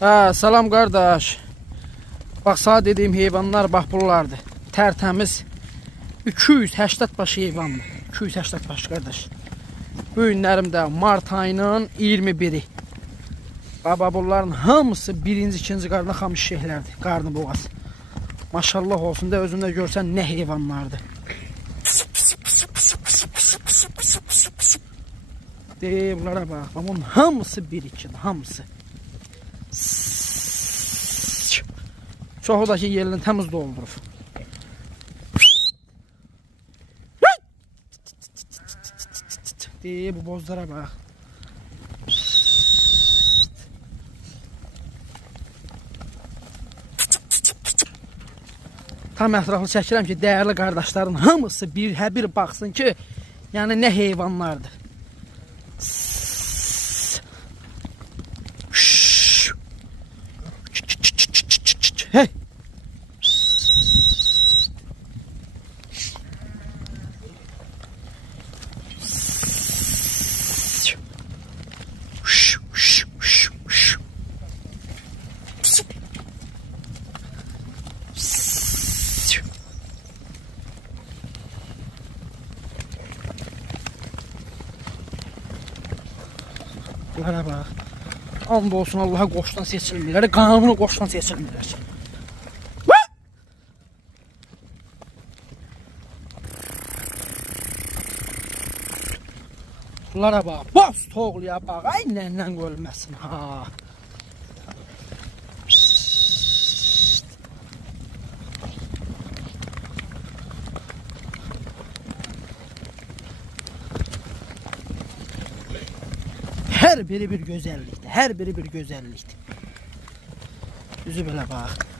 Salam qardaş. Bax, sağ dediyim heyvanlar bax bunlardır. Tərtəmiz 280 baş heyvandır. 280 baş qardaş. Bu günlərim də mart ayının 21-i. Baba bunların hamısı birinci, ikinci qarnı xamış şeylərdir. Qarnı boğaz. Maşallah olsun da özündə görsən nə heyvanlardır. Bunlara bax. Bunun hamısı bir-ikidir. Hamısı. Çoxu da ki yerini təmiz doldurub. Bu bozlara bax. Tam ətraflı çəkirəm ki, dəyərli qardaşların hamısı bir baxsın ki, yəni nə heyvanlardır. Hey. Bunlara bax. And olsun Allah'a qoşdan seçilmirlər. Qanunu qoşdan seçilmirlər. Bunlara bax. Bas toğluya bax. Ay nəndən ölməsin ha. Her biri bir gözəllikdir. Her biri bir gözəllikdir. Üzü belə bax.